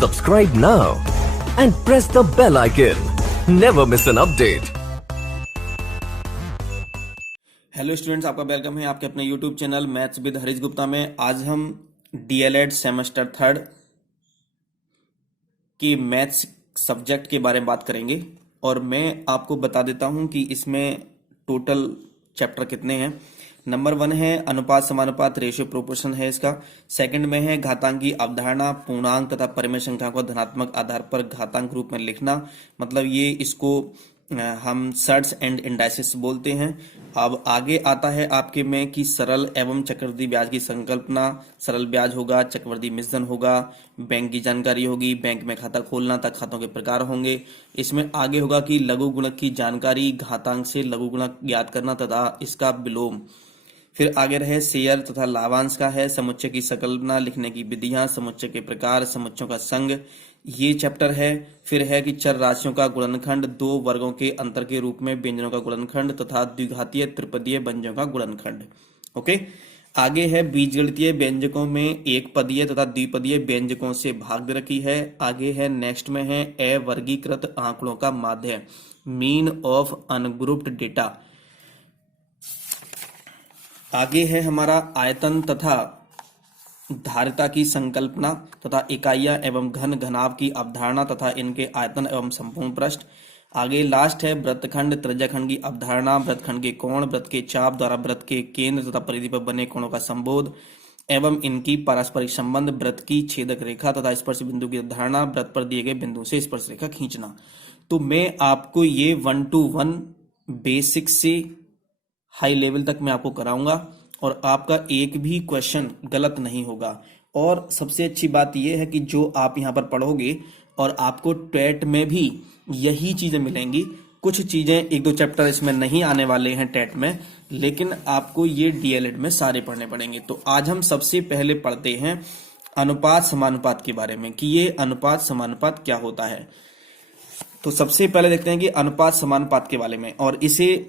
Subscribe now and press the bell icon. Never miss an update. Hello students, आपका welcome है आपके अपने YouTube channel maths with Harish Gupta में। आज हम डीएलएड सेमेस्टर थर्ड की मैथ्स सब्जेक्ट के बारे में बात करेंगे और मैं आपको बता देता हूं कि इसमें टोटल चैप्टर कितने हैं। नंबर 1 है अनुपात समानुपात, रेशियो प्रोपोर्शन है इसका। सेकंड में है घातांक की अवधारणा, पूर्णांक तथा परिमेय संख्या को धनात्मक आधार पर घातांक रूप में लिखना, मतलब ये इसको हम सर्ट्स एंड इंडाइसिस बोलते हैं। अब आगे आता है आपके में कि सरल एवं चक्रवृद्धि ब्याज की संकल्पना। सरल ब्याज होगा, चक्रवृद्धि मिश्रण होगा, बैंक की जानकारी होगी, बैंक में खाता खोलना तक खातों के प्रकार होंगे। इसमें आगे होगा कि लघु गुणक की जानकारी, घातांक से लघु गुणक ज्ञात करना तथा इसका विलोम। फिर आगे रहे शेयर तथा लाभांश का है, समुच्चय की संकल्पना, लिखने की विधियां, समुच्चय के प्रकार, समुच्चयों का संघ, ये चैप्टर है। फिर है कि चर राशियों का गुणनखंड, दो वर्गों के अंतर के रूप में व्यंजनों का गुणनखंड तथा द्विघातीय त्रिपदीय व्यंजनों का गुणनखंड। ओके, आगे है बीजगणितीय व्यंजकों में एक पदीय तथा द्विपदीय व्यंजकों से भाग रखी है। आगे है नेक्स्ट में है अवर्गीकृत आंकड़ों का माध्य, मीन ऑफ अनग्रुप्ड डेटा। आगे है हमारा आयतन तथा धारिता की संकल्पना तथा इकाइयां एवं घन घनाभ की अवधारणा तथा इनके आयतन एवं संपूर्ण पृष्ठ। आगे लास्ट है वृत्तखंड त्रिज्याखंड की अवधारणा, वृत्तखंड के कोण, वृत्त के चाप द्वारा वृत्त के केंद्र तथा परिधि पर बने कोणों का संबोध एवं इनकी पारस्परिक संबंध, वृत्त की छेदक रेखा तथा स्पर्श बिंदु की अवधारणा, वृत्त पर दिए गए बिंदु से स्पर्श रेखा खींचना। तो मैं आपको ये 1 to 1 बेसिक से हाई लेवल तक मैं आपको कराऊंगा और आपका एक भी क्वेश्चन गलत नहीं होगा। और सबसे अच्छी बात यह है कि जो आप यहाँ पर पढ़ोगे और आपको टेट में भी यही चीजें मिलेंगी। कुछ चीजें एक दो चैप्टर इसमें नहीं आने वाले हैं टेट में, लेकिन आपको ये डीएलएड में सारे पढ़ने पड़ेंगे। तो आज हम सबसे पहले पढ़ते हैं अनुपात समानुपात के बारे में कि ये अनुपात समानुपात क्या होता है। तो सबसे पहले देखते हैं कि अनुपात समानुपात के बारे में, और इसे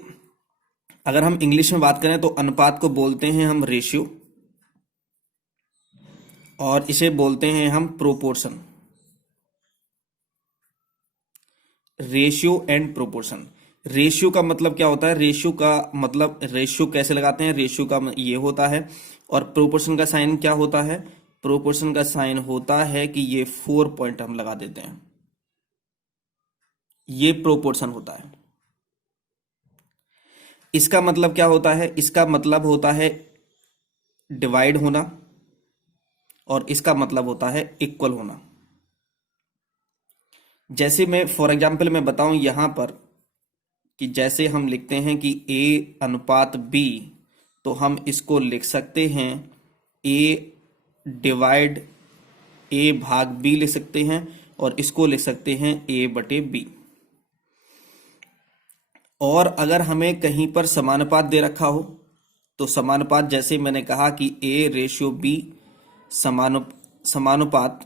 अगर हम इंग्लिश में बात करें तो अनुपात को बोलते हैं हम रेशियो और इसे बोलते हैं हम proportion. Ratio and proportion. Ratio का मतलब क्या होता है? रेशियो का मतलब रेशियो कैसे लगाते हैं? रेशियो का ये होता है। और प्रोपोर्शन का साइन क्या होता है? प्रोपोर्शन का साइन होता है कि ये 4 पॉइंट हम लगा देते हैं, ये प्रोपोर्शन होता है। इसका मतलब क्या होता है? इसका मतलब होता है डिवाइड होना और इसका मतलब होता है इक्वल होना। जैसे मैं फॉर एग्जांपल मैं बताऊं यहां पर कि जैसे हम लिखते हैं कि A अनुपात B, तो हम इसको लिख सकते हैं A डिवाइड A भाग B लिख सकते हैं और इसको लिख सकते हैं A बटे B। और अगर हमें कहीं पर समानुपात दे रखा हो तो समानुपात, जैसे मैंने कहा कि A ratio B समानुपात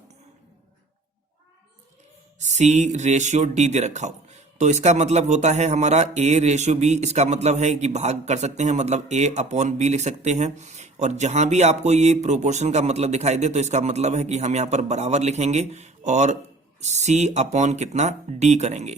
C ratio D दे रखा हो, तो इसका मतलब होता है हमारा A रेशियो B। इसका मतलब है कि भाग कर सकते हैं, मतलब A अपॉन B लिख सकते हैं। और जहां भी आपको ये प्रोपोर्शन का मतलब दिखाई दे तो इसका मतलब है कि हम यहाँ पर बराबर लिखेंगे और C अपॉन कितना D करेंगे।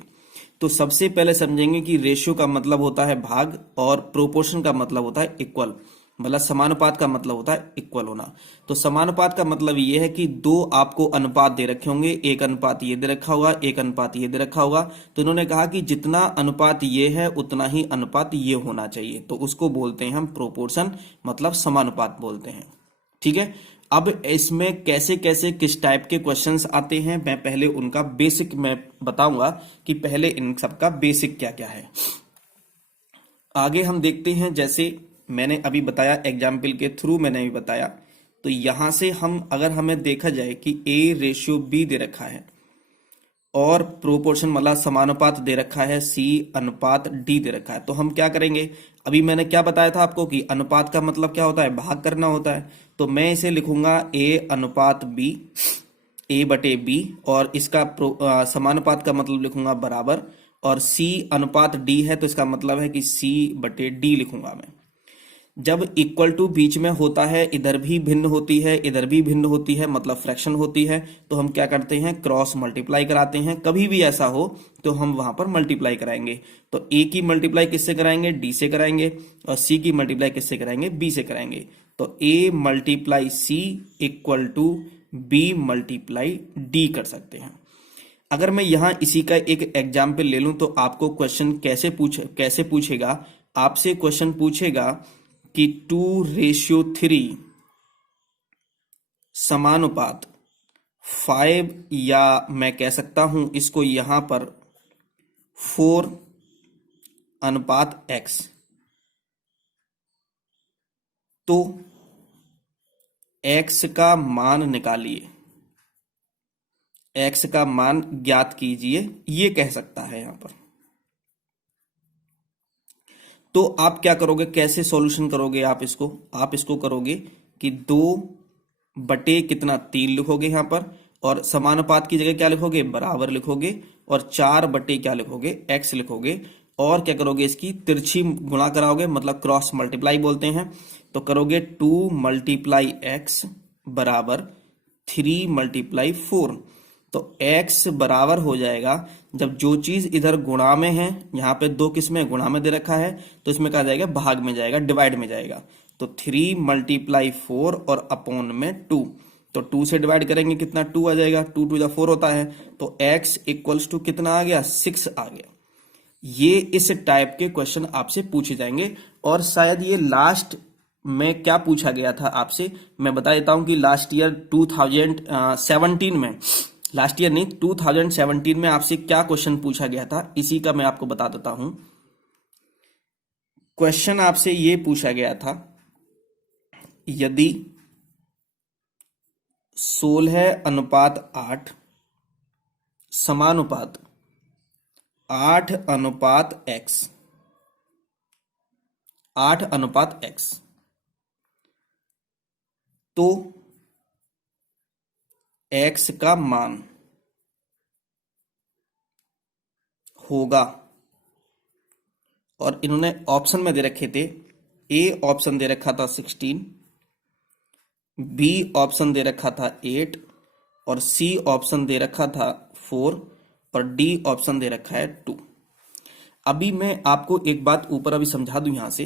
तो सबसे पहले समझेंगे कि रेशियो का मतलब होता है भाग और प्रोपोर्शन का मतलब होता है इक्वल, मतलब समानुपात का मतलब होता है इक्वल होना। तो समानुपात का मतलब ये है कि दो आपको अनुपात दे रखे होंगे, एक अनुपात ये दे रखा होगा, एक अनुपात ये दे रखा होगा। तो इन्होंने कहा कि जितना अनुपात ये है उतना ही अनुपात ये होना चाहिए, तो उसको बोलते हैं हम प्रोपोर्शन, मतलब समानुपात बोलते हैं। ठीक है, अब इसमें कैसे कैसे किस टाइप के क्वेश्चंस आते हैं मैं पहले उनका बेसिक मैं बताऊंगा कि पहले इन सब का बेसिक क्या क्या है। आगे हम देखते हैं, जैसे मैंने अभी बताया एग्जाम्पल के थ्रू मैंने भी बताया। तो यहां से हम अगर हमें देखा जाए कि A रेशियो B दे रखा है और प्रोपोर्शन मतलब समानुपात दे रखा है C अनुपात D दे रखा है, तो हम क्या करेंगे? अभी मैंने क्या बताया था आपको कि अनुपात का मतलब क्या होता है? भाग करना होता है। तो मैं इसे लिखूंगा A अनुपात B, A बटे B, और इसका समानुपात का मतलब लिखूंगा बराबर, और C अनुपात D है तो इसका मतलब है कि C बटे D लिखूंगा मैं। जब इक्वल टू बीच में होता है, इधर भी भिन्न होती है, इधर भी भिन्न होती है, मतलब फ्रैक्शन होती है, तो हम क्या करते हैं, क्रॉस मल्टीप्लाई कराते हैं। कभी भी ऐसा हो तो हम वहां पर मल्टीप्लाई कराएंगे। तो ए की मल्टीप्लाई किससे कराएंगे, डी से कराएंगे, और सी की मल्टीप्लाई किससे कराएंगे, बी से कराएंगे। तो A multiply C equal to B multiply D कर सकते हैं। अगर मैं यहां इसी का एक एग्जाम्पल ले लूं तो आपको क्वेश्चन कैसे पूछेगा, आपसे क्वेश्चन पूछेगा कि 2:3 समानुपात 5, या मैं कह सकता हूं इसको यहां पर 4:x। तो x का मान निकालिए, x का मान ज्ञात कीजिए, ये कह सकता है यहां पर। तो आप क्या करोगे, कैसे सॉल्यूशन करोगे आप इसको करोगे कि 2/3 लिखोगे यहां पर, और समानुपात की जगह क्या लिखोगे, बराबर लिखोगे, और 4 क्या लिखोगे, x लिखोगे, और क्या करोगे, इसकी तिरछी गुणा कराओगे, मतलब क्रॉस मल्टीप्लाई बोलते हैं। तो करोगे 2 × x बराबर 3 × 4। तो x बराबर हो जाएगा, जब जो चीज इधर गुणा में है, यहां पे 2 किस में गुणा में दे रखा है, तो इसमें कहा जाएगा भाग में जाएगा, डिवाइड में जाएगा। तो 3 × 4 और अपॉन में 2। तो 2 से डिवाइड करेंगे कितना, 2 आ जाएगा, 2 × 2 = 4 होता है। तो x इक्वल्स टू कितना आ गया, 6 आ गया। ये इस टाइप के क्वेश्चन आपसे पूछे जाएंगे। और शायद ये लास्ट में क्या पूछा गया था आपसे, मैं बता देता हूं कि लास्ट ईयर 2017 में, लास्ट ईयर नहीं 2017 में आपसे क्या क्वेश्चन पूछा गया था, इसी का मैं आपको बता देता हूं। क्वेश्चन आपसे ये पूछा गया था, यदि 16:8 समानुपात 8:x, 8:x, तो x का मान होगा, और इन्होंने ऑप्शन में दे रखे थे, ए ऑप्शन दे रखा था 16, बी ऑप्शन दे रखा था 8, और सी ऑप्शन दे रखा था 4, और डी ऑप्शन दे रखा है 2। अभी मैं आपको एक बात ऊपर अभी समझा दूं यहां से,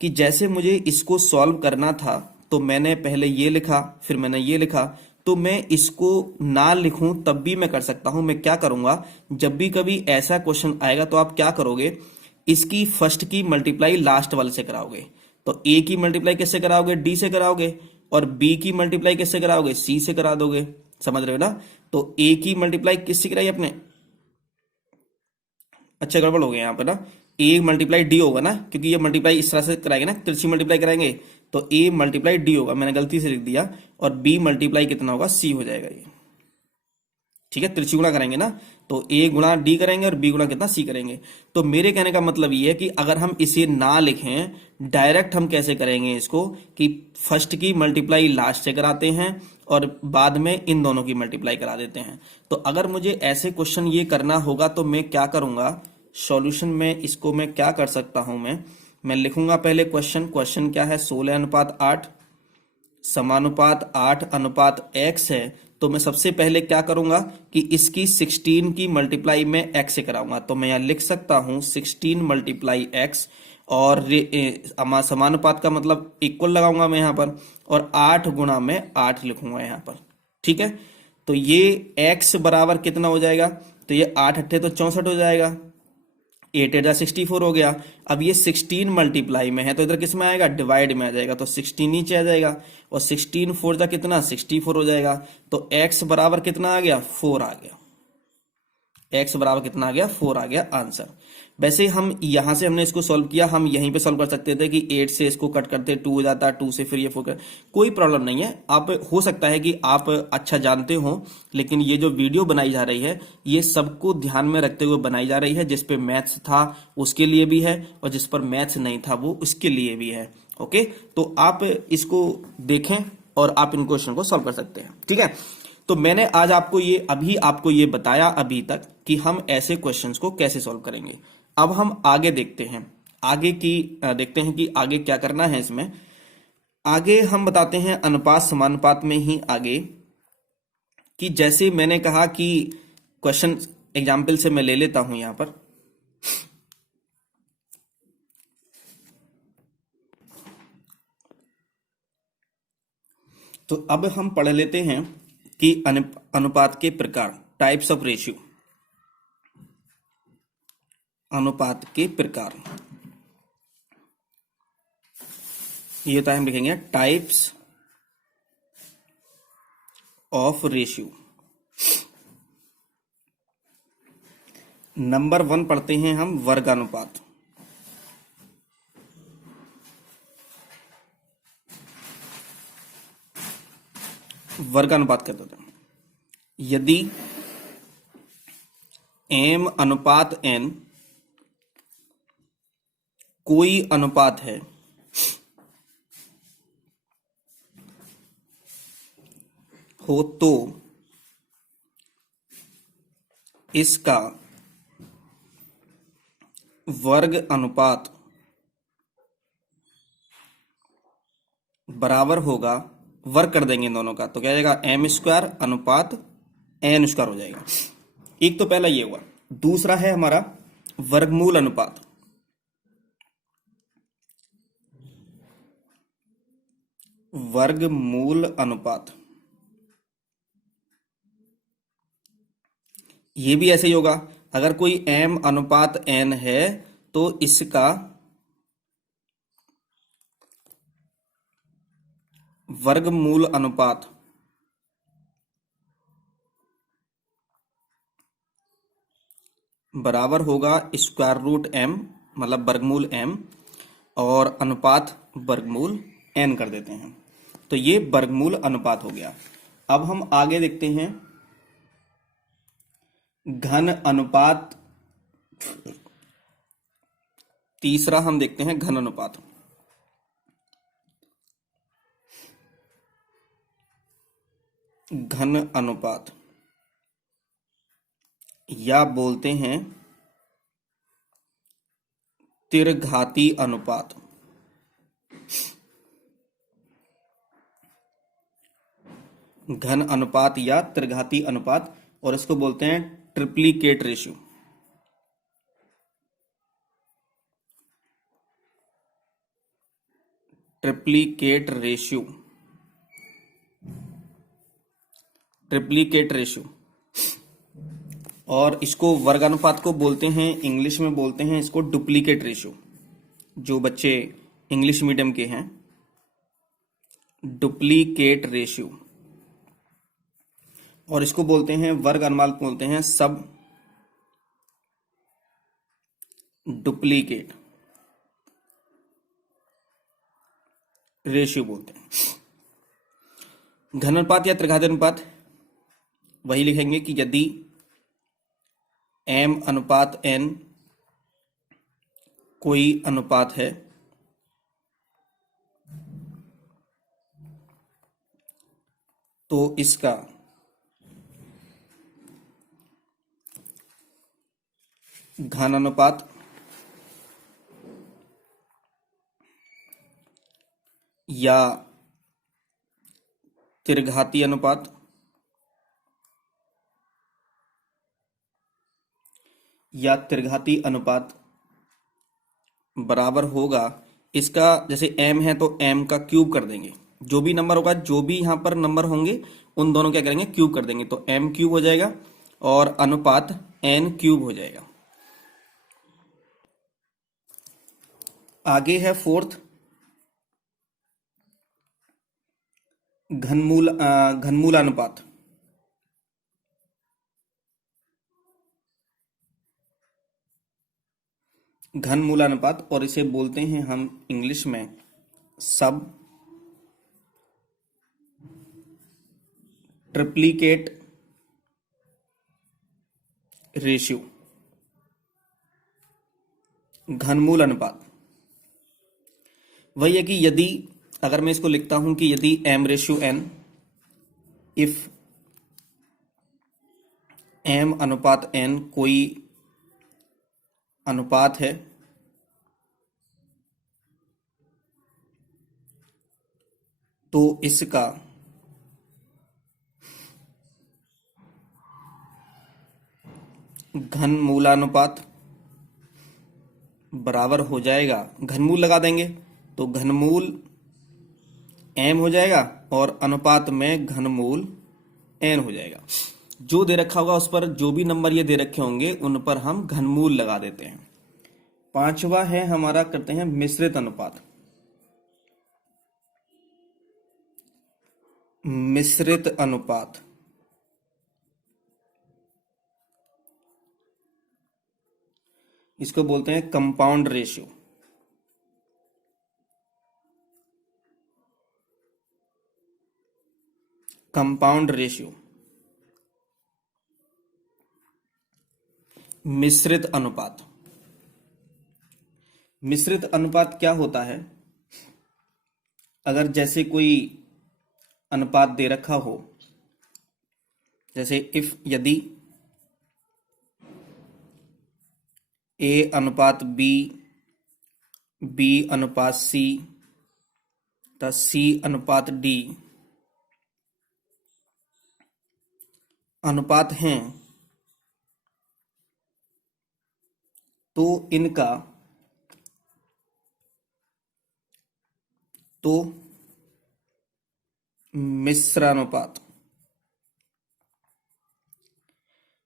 कि जैसे मुझे इसको सॉल्व करना था तो मैंने पहले ये लिखा, फिर मैंने ये लिखा, तो मैं इसको ना लिखूं तब भी मैं कर सकता हूं। मैं क्या करूंगा, जब भी कभी ऐसा क्वेश्चन आएगा तो आप क्या करोगे, इसकी फर्स्ट की मल्टीप्लाई लास्ट वाले से कराओगे। तो ए की मल्टीप्लाई किससे कराओगे, डी से कराओगे, और बी की मल्टीप्लाई किससे कराओगे, सी से करा दोगे। समझ रहे हो ना। तो ए की मल्टीप्लाई किससे कराई अपने, अच्छा गड़बड़ हो गया यहाँ पे ना, ए मल्टीप्लाई डी होगा ना, क्योंकि ये मल्टीप्लाई इस तरह से कराएंगे ना, तिरछी मल्टीप्लाई कराएंगे, तो ए मल्टीप्लाई डी होगा, मैंने गलती से लिख दिया, और बी मल्टीप्लाई कितना होगा, सी हो जाएगा ये। ठीक है, तिरछी गुणा करेंगे ना, तो ए गुणा डी करेंगे और बी गुणा कितना, सी करेंगे। तो मेरे कहने का मतलब ये है कि अगर हम इसे ना लिखें, डायरेक्ट हम कैसे करेंगे इसको, कि फर्स्ट की मल्टीप्लाई लास्ट से कराते हैं और बाद में इन दोनों की मल्टीप्लाई करा देते हैं। तो अगर मुझे ऐसे क्वेश्चन ये करना होगा तो मैं क्या करूंगा, सॉल्यूशन में इसको मैं क्या कर सकता हूं, मैं लिखूंगा पहले क्वेश्चन क्या है, 16:8 समानुपात 8:x है। तो मैं सबसे पहले क्या करूंगा कि इसकी 16 की मल्टीप्लाई में x से कराऊंगा। तो मैं यहां लिख सकता हूं 16 × x, और समानुपात का मतलब इक्वल लगाऊंगा मैं यहां पर, और 8 गुणा में 8 लिखूंगा यहां पर। ठीक है, तो ये x बराबर कितना हो जाएगा, तो ये 8 8 तो 64 हो जाएगा, 8 8 64 हो गया। अब ये 16 मल्टीप्लाई में है तो इधर किस में आएगा, डिवाइड में आ जाएगा, तो 16 नीचे आ जाएगा, और 16 4 जा कितना, 64 हो जाएगा। तो x बराबर कितना आ गया, 4 आ गया। x बराबर कितना आ गया, 4 आ गया आंसर। वैसे हम यहां से हमने इसको सॉल्व किया, हम यहीं पे सॉल्व कर सकते थे कि 8 से इसको कट करते 2 हो जाता, 2 से फिर ये 4 कर, कोई प्रॉब्लम नहीं है। आप हो सकता है कि आप अच्छा जानते हो, लेकिन ये जो वीडियो बनाई जा रही है ये सबको ध्यान में रखते हुए बनाई जा रही है। जिस पे मैथ्स था उसके लिए भी है, और जिस पर मैथ्स नहीं था वो उसके लिए भी है। ओके, तो आप इसको देखें और आप इन क्वेश्चन को सॉल्व कर सकते हैं। ठीक है, तो मैंने आज आपको ये बताया अभी तक कि हम ऐसे क्वेश्चंस को कैसे सॉल्व करेंगे। अब हम आगे देखते हैं, आगे की देखते हैं कि आगे क्या करना है इसमें। आगे हम बताते हैं अनुपात समानुपात में ही आगे, कि जैसे मैंने कहा कि क्वेश्चन एग्जाम्पल से मैं ले लेता हूं यहां पर। तो अब हम पढ़ लेते हैं कि अनुपात के प्रकार, टाइप्स ऑफ रेशियो। अनुपात के प्रकार, ये होता है, हम लिखेंगे टाइप्स ऑफ रेशियो। नंबर 1 पढ़ते हैं हम, वर्गानुपात। वर्गानुपात कहते हैं यदि m अनुपात n कोई अनुपात है हो तो इसका वर्ग अनुपात बराबर होगा, वर्ग कर देंगे इन दोनों का, तो क्या जाएगा एम स्क्वायर अनुपात एन स्क्वायर हो जाएगा। एक तो पहला ये हुआ। दूसरा है हमारा वर्गमूल अनुपात। वर्गमूल अनुपात, ये भी ऐसे ही होगा। अगर कोई m अनुपात n है तो इसका वर्गमूल अनुपात बराबर होगा स्क्वायर रूट m, मतलब वर्गमूल m, और अनुपात वर्गमूल n कर देते हैं। तो ये वर्गमूल अनुपात हो गया। अब हम आगे देखते हैं घन अनुपात। तीसरा हम देखते हैं घन अनुपात। घन अनुपात या बोलते हैं त्रिघाती अनुपात। घन अनुपात या त्रिघाती अनुपात, और इसको बोलते हैं triplicate ratio. Triplicate ratio, triplicate ratio. और इसको वर्गानुपात को बोलते हैं, इंग्लिश में बोलते हैं इसको डुप्लीकेट रेशियो। जो बच्चे इंग्लिश मीडियम के हैं, डुप्लीकेट रेशियो। और इसको बोलते हैं वर्ग अनुपात, बोलते हैं सब डुप्लीकेट रेशियो बोलते हैं। घन अनुपात या त्रिघाती अनुपात वही लिखेंगे कि यदि m अनुपात n कोई अनुपात है तो इसका घन अनुपात या त्रिघाती अनुपात या त्रिघाती अनुपात बराबर होगा इसका, जैसे m है तो m का क्यूब कर देंगे। जो भी नंबर होगा, जो भी यहां पर नंबर होंगे, उन दोनों क्या करेंगे, क्यूब कर देंगे, तो m क्यूब हो जाएगा और अनुपात n क्यूब हो जाएगा। आगे है फोर्थ, घनमूल अनुपात। घनमूल अनुपात, और इसे बोलते हैं हम इंग्लिश में सब ट्रिप्लीकेट रेशियो। घनमूल अनुपात वही है कि यदि, अगर मैं इसको लिखता हूं कि यदि m ratio n, if m अनुपात n कोई अनुपात है तो इसका घनमूलानुपात बराबर हो जाएगा, घनमूल लगा देंगे तो घनमूल m हो जाएगा और अनुपात में घनमूल n हो जाएगा। जो दे रखा होगा उस पर जो भी नंबर ये दे रखे होंगे उन पर हम घनमूल लगा देते हैं। पांचवा है हमारा, करते हैं मिश्रित अनुपात। मिश्रित अनुपात इसको बोलते हैं कंपाउंड रेशियो। कंपाउंड रेशियो, मिश्रित अनुपात। मिश्रित अनुपात क्या होता है? अगर जैसे कोई अनुपात दे रखा हो, जैसे इफ यदि a अनुपात b, b अनुपात c तथा c अनुपात d अनुपात हैं, तो इनका तो मिश्रानुपात,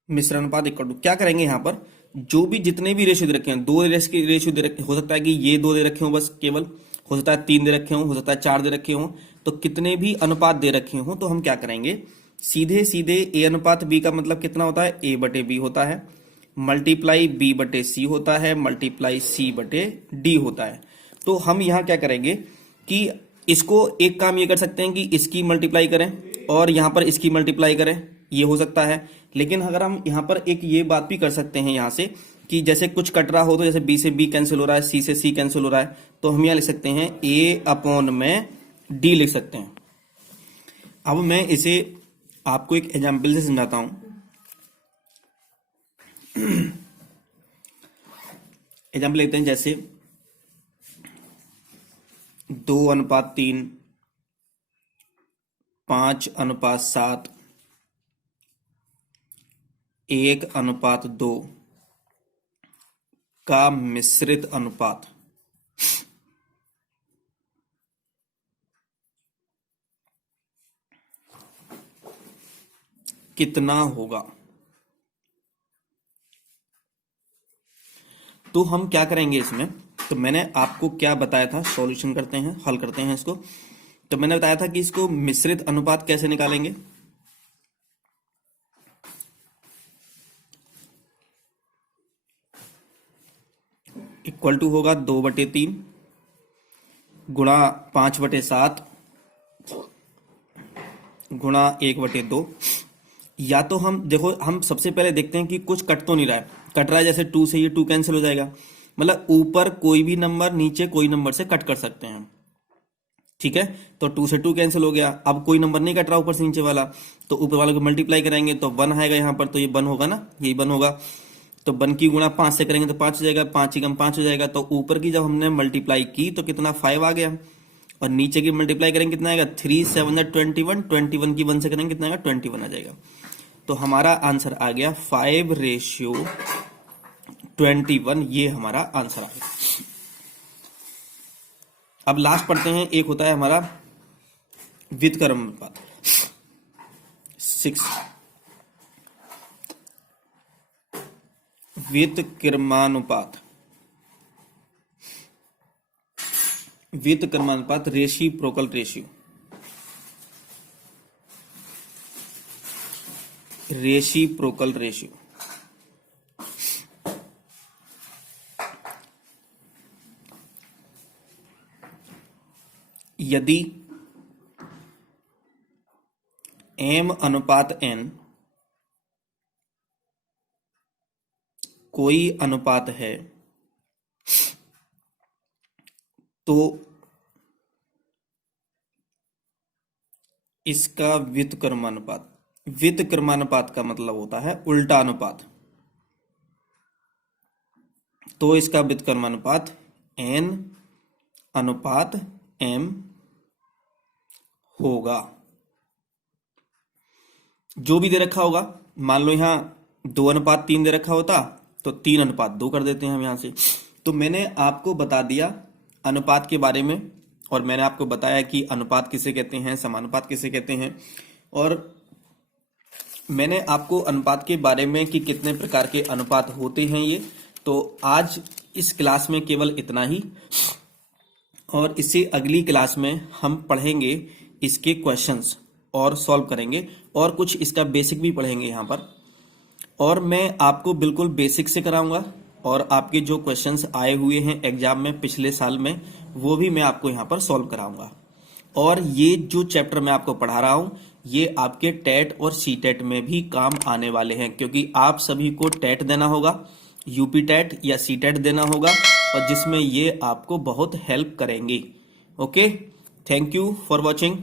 मिश्रानुपात इक्वल टू क्या करेंगे? यहां पर जो भी जितने भी रेशियो दे रखे हैं, दो रेशियो दे रखे, हो सकता है कि ये दो दे रखे हो बस केवल, हो सकता है तीन दे रखे हो सकता है चार दे रखे हो, तो कितने भी अनुपात दे रखे हो तो हम क्या करेंगे, सीधे सीधे a अनुपात b का मतलब कितना होता है? a बटे b होता है, मल्टीप्लाई b बटे c होता है, मल्टीप्लाई c बटे d होता है। तो हम यहां क्या करेंगे कि इसको एक काम ये कर सकते हैं कि इसकी मल्टीप्लाई करें और यहां पर इसकी मल्टीप्लाई करें, ये हो सकता है। लेकिन अगर हम यहां पर एक ये बात भी कर सकते हैं यहां से कि जैसे कुछ कट रहा हो, तो जैसे b से b कैंसिल हो रहा है, c से c कैंसिल हो रहा है, तो हम यहां लिख सकते हैं a अपॉन में d लिख सकते हैं। अब मैं इसे आपको एक एग्जाम्पल से समझाता हूं। एग्जाम्पल लेते हैं, जैसे 2:3, 5:7, 1:2 का मिश्रित अनुपात कितना होगा? तो हम क्या करेंगे इसमें, तो मैंने आपको क्या बताया था, सॉल्यूशन करते हैं, हल करते हैं इसको। तो मैंने बताया था कि इसको मिश्रित अनुपात कैसे निकालेंगे। इक्वल टू होगा 2/3 गुणा 5/7 गुणा 1/2। या तो हम देखो, हम सबसे पहले देखते हैं कि कुछ कट तो नहीं रहा है। कट रहा है, जैसे 2 से ये 2 कैंसिल हो जाएगा, मतलब ऊपर कोई भी नंबर नीचे कोई नंबर से कट कर सकते हैं, ठीक है। तो 2 से 2 कैंसिल हो गया। अब कोई नंबर नहीं कट रहा ऊपर से नीचे वाला, तो ऊपर वाले को मल्टीप्लाई करेंगे तो 1 आएगा यहाँ पर, तो ये 1 होगा ना, यही 1 होगा। तो 1 की गुणा 5 से करेंगे तो 5 हो जाएगा, 5 ही कम 5 हो जाएगा। तो ऊपर की जब हमने मल्टीप्लाई की तो कितना 5 आ गया, और नीचे की मल्टीप्लाई करेंगे कितना आएगा 3 7 21, 21 की 1 से करेंगे कितना आएगा 21 आ जाएगा। तो हमारा आंसर आ गया 5:21, ये हमारा आंसर आ गया। अब लास्ट पढ़ते हैं, एक होता है हमारा व्युत्क्रमानुपात 6। व्युत्क्रमानुपात, व्युत्क्रमानुपात रेसिप्रोकल रेशियो, रेसिप्रोकल रेशियो। यदि m अनुपात n कोई अनुपात है, तो इसका व्युत्क्रमानुपात, व्युत्क्रमानुपात का मतलब होता है उल्टा अनुपात, तो इसका व्युत्क्रमानुपात n अनुपात m होगा। जो भी दे रखा होगा, मान लो यहां 2:3 दे रखा होता तो 3:2 कर देते हैं हम यहां से। तो मैंने आपको बता दिया अनुपात के बारे में, और मैंने आपको बताया कि अनुपात किसे कहते हैं, समानुपात किसे कहते हैं, और मैंने आपको अनुपात के बारे में कि कितने प्रकार के अनुपात होते हैं ये। तो आज इस क्लास में केवल इतना ही, और इससे अगली क्लास में हम पढ़ेंगे इसके क्वेश्चंस और सॉल्व करेंगे, और कुछ इसका बेसिक भी पढ़ेंगे यहाँ पर। और मैं आपको बिल्कुल बेसिक से कराऊंगा, और आपके जो क्वेश्चंस आए हुए हैं एग्जाम में पिछले साल में वो भी मैं आपको यहाँ पर सॉल्व कराऊंगा। और ये जो चैप्टर मैं आपको पढ़ा रहा हूं ये आपके टेट और सी टेट में भी काम आने वाले हैं, क्योंकि आप सभी को टेट देना होगा, यूपी टेट या सी टेट देना होगा, और जिसमें ये आपको बहुत हेल्प करेंगे। Okay, thank you for watching.